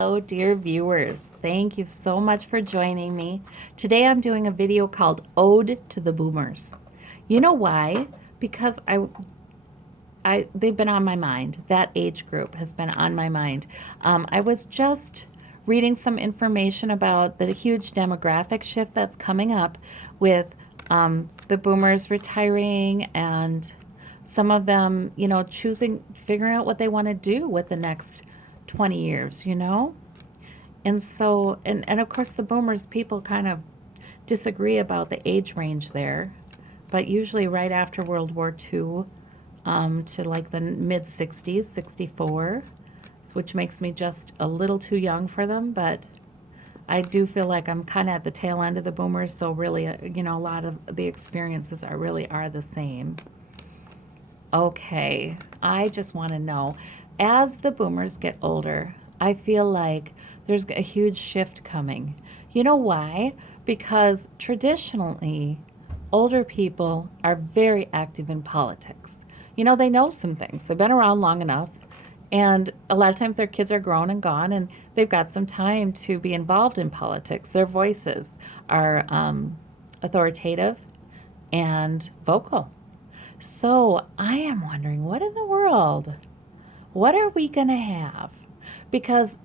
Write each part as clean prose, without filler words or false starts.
Hello, dear viewers. Thank you so much for joining me. Today I'm doing a video called Ode to the Boomers. You know why? Because they've been on my mind. That age group has been on my mind. I was just reading some information about the huge demographic shift that's coming up with the boomers retiring and some of them, figuring out what they want to do with the next 20 years. And so, and of course, the boomers, people kind of disagree about the age range there, but usually right after World War II to like the mid 60s, 64, which makes me just a little too young for them, but I do feel like I'm kind of at the tail end of the boomers, so really, a lot of the experiences are the same. Okay, I just want to know, as the boomers get older, I feel like there's a huge shift coming. You know why? Because traditionally, older people are very active in politics. They know some things. They've been around long enough, and a lot of times their kids are grown and gone, and they've got some time to be involved in politics. Their voices are authoritative and vocal. So I am wondering, what in the world? What are we going to have? Because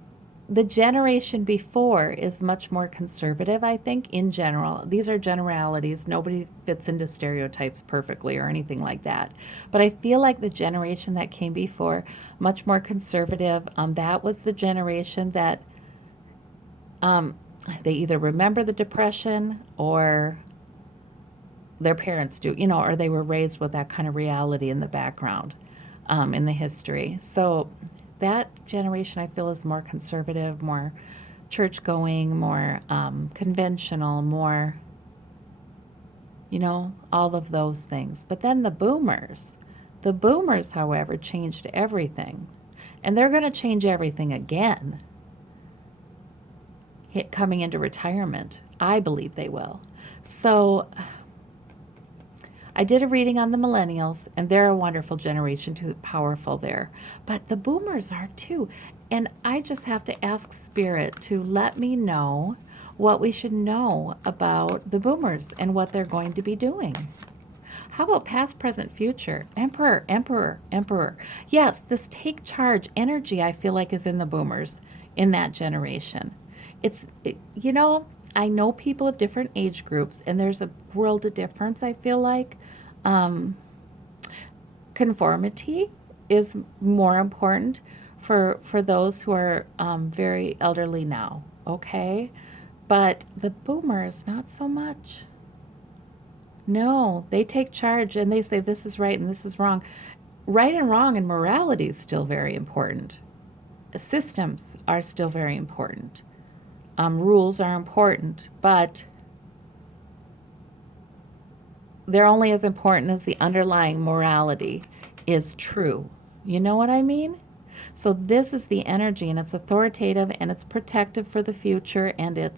the generation before is much more conservative, I think, in general. These are generalities. Nobody fits into stereotypes perfectly or anything like that. But I feel like the generation that came before, much more conservative, that was the generation that um, they either remember the Depression or their parents do, or they were raised with that kind of reality in the background, in the history. So that generation, I feel, is more conservative, more church going, more conventional, more, all of those things. But then the boomers, however, changed everything. And they're going to change everything again coming into retirement. I believe they will. So I did a reading on the millennials, and they're a wonderful generation too, powerful there. But the boomers are too. And I just have to ask Spirit to let me know what we should know about the boomers and what they're going to be doing. How about past, present, future? Emperor, emperor, emperor. Yes, this take charge energy I feel like is in the boomers in that generation. I know people of different age groups, and there's a world of difference, I feel like. Um, Conformity is more important for those who are very elderly now, okay? But the boomers, not so much. No, they take charge and they say this is right and this is wrong. Right and wrong and morality is still very important. Systems are still very important. Rules are important, but they're only as important as the underlying morality is true. You know what I mean? So this is the energy, and it's authoritative and it's protective for the future, and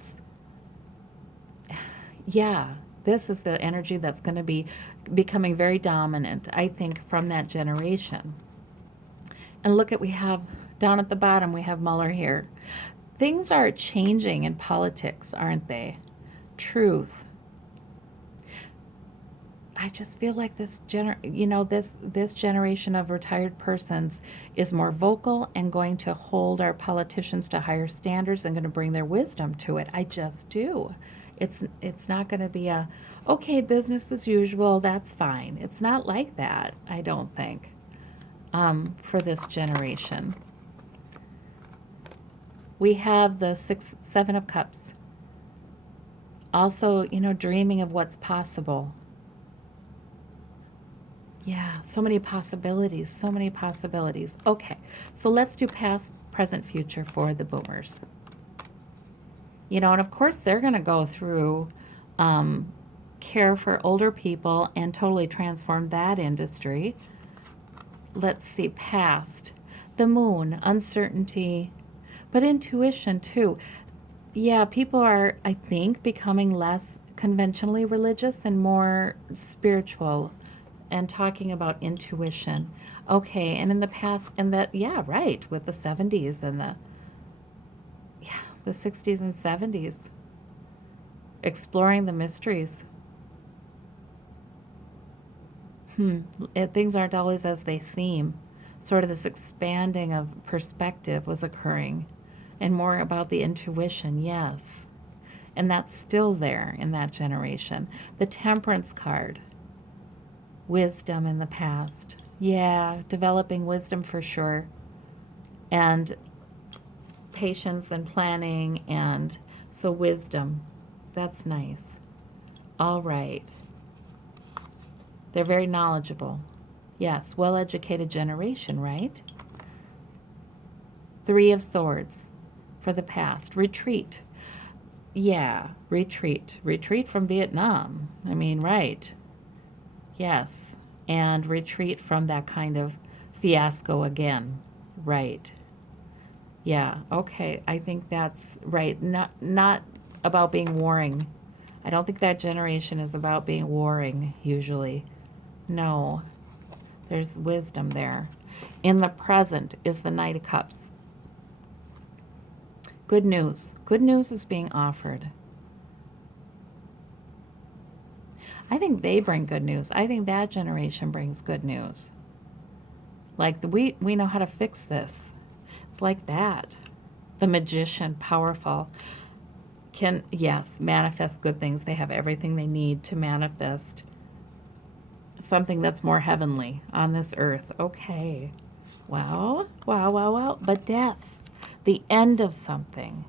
yeah, this is the energy that's going to be becoming very dominant, I think, from that generation. And look at, we have down at the bottom, we have Mueller here. Things are changing in politics, aren't they? Truth. I just feel like this generation of retired persons is more vocal and going to hold our politicians to higher standards and going to bring their wisdom to it. I just do. It's not going to be a okay, business as usual, that's fine. It's not like that, I don't think. For this generation. We have the seven of cups. Also, dreaming of what's possible. Yeah, so many possibilities, so many possibilities. Okay, so let's do past, present, future for the boomers. And of course they're going to go through care for older people and totally transform that industry. Let's see, past. The moon, uncertainty, but intuition too. Yeah, people are, I think, becoming less conventionally religious and more spiritual and talking about intuition. Okay, and in the past, and that, yeah, right, with the 70s and the the 60s and 70s, exploring the mysteries. Things aren't always as they seem. Sort of this expanding of perspective was occurring, and more about the intuition, yes. And that's still there in that generation. The Temperance card, wisdom in the past. Yeah, developing wisdom for sure. And patience and planning, and so wisdom. That's nice. All right. They're very knowledgeable. Yes, well-educated generation, right? Three of Swords for the past. Retreat. Yeah, retreat. Retreat from Vietnam. I mean, right. Yes. And retreat from that kind of fiasco again. Right. Yeah, okay. I think that's right. Not about being warring. I don't think that generation is about being warring usually. No. There's wisdom there. In the present is the Knight of Cups. Good news. Good news is being offered. I think they bring good news. I think that generation brings good news. Like we know how to fix this. It's like that. The Magician, powerful, can, yes, manifest good things. They have everything they need to manifest something that's more heavenly on this earth. Okay. Wow, wow, wow, wow. But death, the end of something.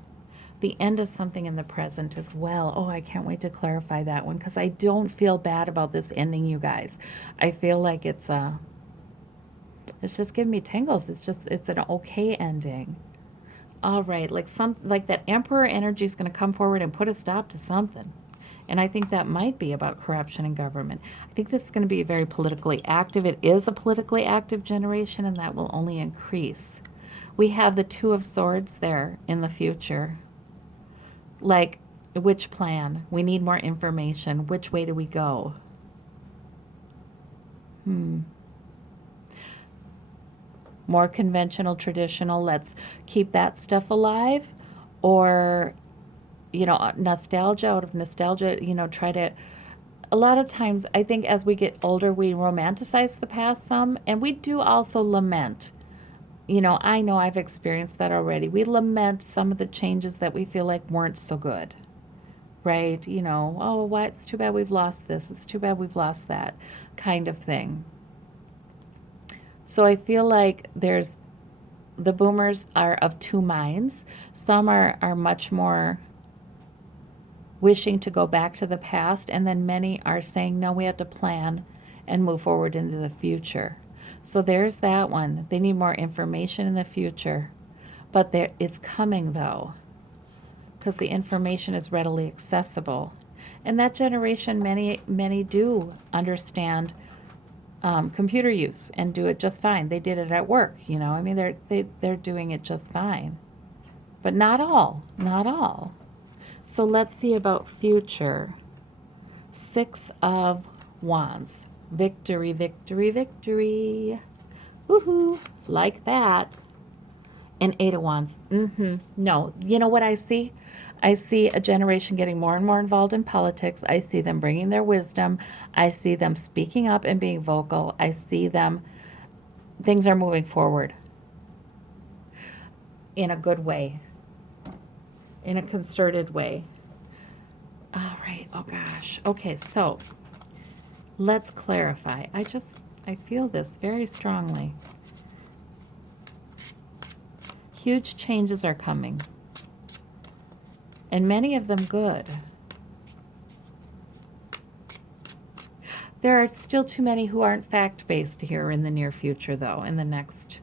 The end of something in the present as well. Oh, I can't wait to clarify that one because I don't feel bad about this ending, you guys. I feel like it's just giving me tingles. It's an okay ending. All right, like that Emperor energy is going to come forward and put a stop to something. And I think that might be about corruption in government. I think this is going to be very politically active. It is a politically active generation, and that will only increase. We have the Two of Swords there in the future. Like, which plan? We need more information. Which way do we go? More conventional, traditional, let's keep that stuff alive? Or, nostalgia, out of nostalgia, try to. A lot of times, I think as we get older, we romanticize the past some, and we do also lament. I know I've experienced that already. We lament some of the changes that we feel like weren't so good, right? Oh, why, it's too bad we've lost this, it's too bad we've lost that kind of thing. So I feel like the boomers are of two minds. Some are much more wishing to go back to the past, and then many are saying, no, we have to plan and move forward into the future. So there's that one. They need more information in the future. But it's coming, though, because the information is readily accessible. And that generation, many do understand computer use and do it just fine. They did it at work, I mean, they're doing it just fine. But not all, not all. So let's see about future. Six of Wands. Victory, victory, victory. Woohoo! Like that. And Eight of Wands. No. You know what I see? I see a generation getting more and more involved in politics. I see them bringing their wisdom. I see them speaking up and being vocal. I see them, things are moving forward in a good way, in a concerted way. All right. Oh, gosh. Okay, so let's clarify. I feel this very strongly. Huge changes are coming, and many of them good. There are still too many who aren't fact-based here in the near future, though, in the next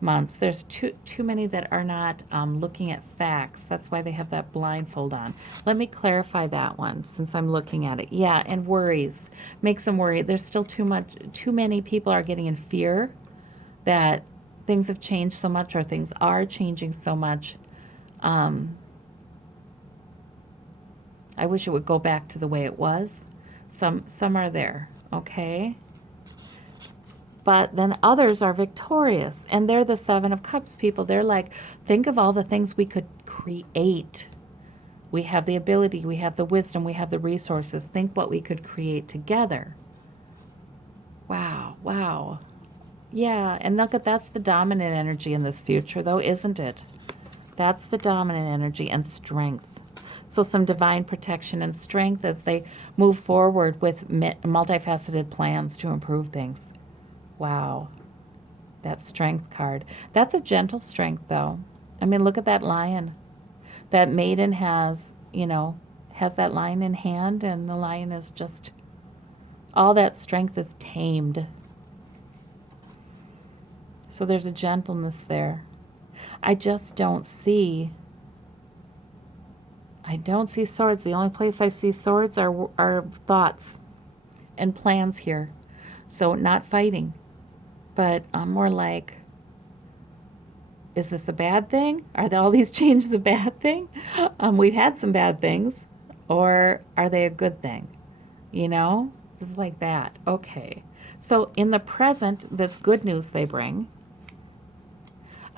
months. There's too many that are not looking at facts. That's why they have that blindfold on. Let me clarify that one since I'm looking at it. Yeah, and worries. Makes them worry. There's still too many people are getting in fear that things have changed so much or things are changing so much. I wish it would go back to the way it was. Some are there, okay? But then others are victorious, and they're the Seven of Cups people. They're like, think of all the things we could create. We have the ability, we have the wisdom, we have the resources. Think what we could create together. Wow, wow. Yeah, and look at that's the dominant energy in this future, though, isn't it? That's the dominant energy and strength. So, some divine protection and strength as they move forward with multifaceted plans to improve things. Wow, that strength card. That's a gentle strength, though. I mean, look at that lion. That maiden has, you know, has that lion in hand, and the lion is just, all that strength is tamed. So, there's a gentleness there. I just don't see. I don't see swords. The only place I see swords are thoughts and plans here. So not fighting, but I'm more like, is this a bad thing? Are all these changes a bad thing? We've had some bad things, or are they a good thing? You know, it's like that. Okay. So in the present, this good news they bring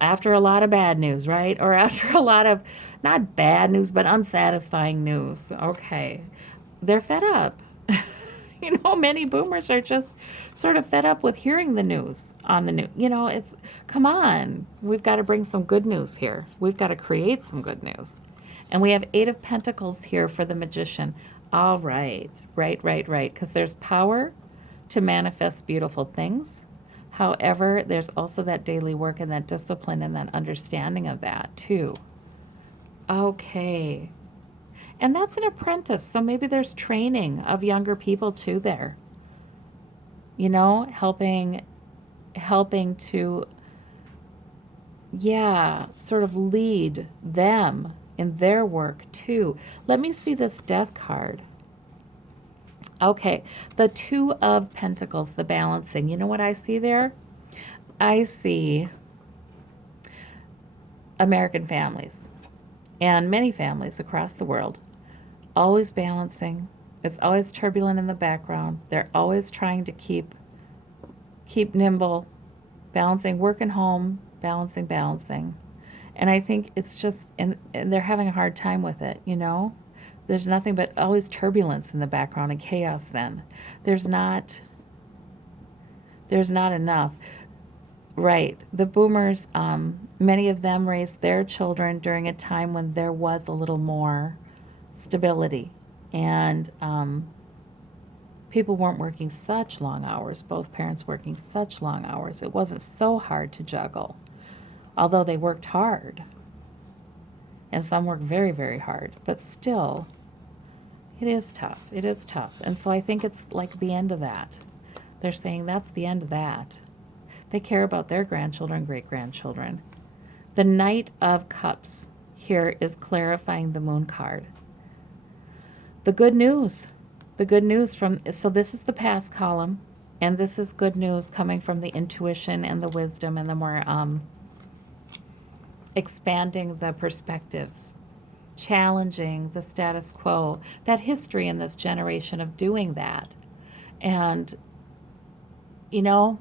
after a lot of bad news, right? Or after a lot of, not bad news, but unsatisfying news. Okay. They're fed up. You know, many boomers are just sort of fed up with hearing the news on the news. You know, it's, come on. We've got to bring some good news here. We've got to create some good news. And we have 8 of Pentacles here for the Magician. All right. Right. Because there's power to manifest beautiful things. However, there's also that daily work and that discipline and that understanding of that too. Okay. And that's an apprentice, so maybe there's training of younger people too there. You know, helping to, yeah, sort of lead them in their work too. Let me see this death card. Okay, the 2 of Pentacles, the balancing. You know what I see there? I see American families and many families across the world always balancing. It's always turbulent in the background. They're always trying to keep nimble, balancing work and home, balancing. And I think it's just, and they're having a hard time with it, you know? There's nothing but always turbulence in the background and chaos then. There's not enough. Right. The boomers, many of them raised their children during a time when there was a little more stability. And people weren't working such long hours, both parents working such long hours. It wasn't so hard to juggle, although they worked hard. And some work very, very hard, but still, it is tough. It is tough. And so I think it's like the end of that. They're saying that's the end of that. They care about their grandchildren, great-grandchildren. The Knight of Cups here is clarifying the Moon card. The good news from, so this is the past column, and this is good news coming from the intuition and the wisdom and the more expanding the perspectives, challenging the status quo, that history in this generation of doing that. And, you know,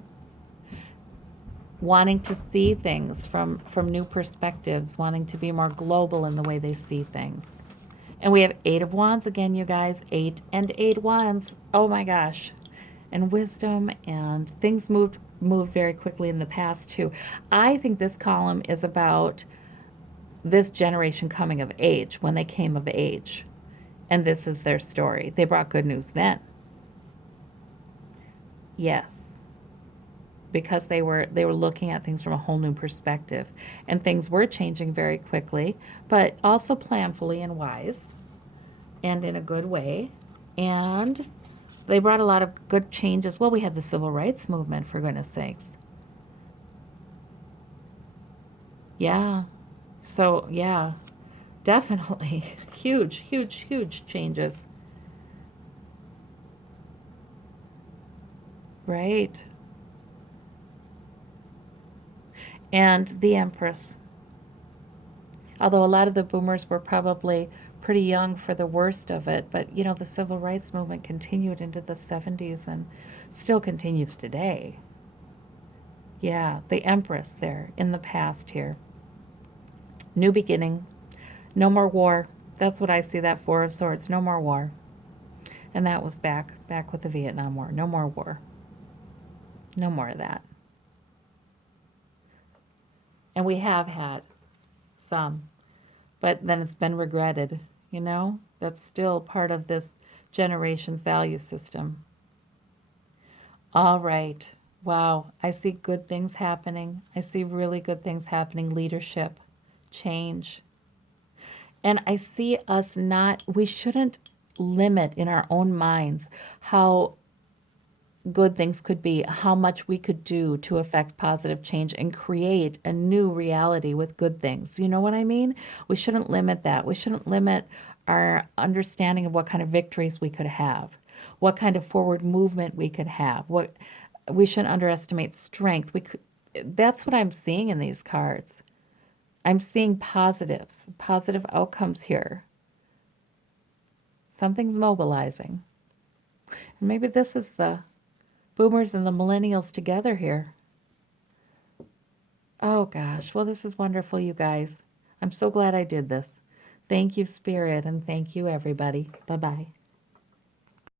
wanting to see things from new perspectives, wanting to be more global in the way they see things. And we have 8 of Wands again, you guys. 8 and 8 Wands. Oh my gosh. And wisdom, and things moved very quickly in the past too. I think this column is about this generation coming of age, when they came of age. And this is their story. They brought good news then. Yes. Because they were looking at things from a whole new perspective. And things were changing very quickly, but also planfully and wise. And in a good way. And they brought a lot of good changes. Well, we had the civil rights movement, for goodness sakes. Yeah. So, yeah, definitely. Huge changes. Right. And the Empress. Although a lot of the boomers were probably pretty young for the worst of it, but you know, the civil rights movement continued into the 70s and still continues today. Yeah, the Empress there in the past here. New beginning, No more war. That's what I see, that Four of Swords. No more war. And that was back with the Vietnam War. No more war. No more of that. And we have had some, but then it's been regretted, you know? That's still part of this generation's value system. All right. Wow. I see good things happening. I see really good things happening. Leadership, change. And I see us not, we shouldn't limit in our own minds how good things could be, how much we could do to affect positive change and create a new reality with good things. You know what I mean? We shouldn't limit that. We shouldn't limit our understanding of what kind of victories we could have, what kind of forward movement we could have. What we shouldn't underestimate strength. We could, that's what I'm seeing in these cards. I'm seeing positives, positive outcomes here. Something's mobilizing. And maybe this is the boomers and the millennials together here. Oh gosh, well, this is wonderful, you guys. I'm so glad I did this. Thank you, Spirit, and thank you, everybody. Bye bye.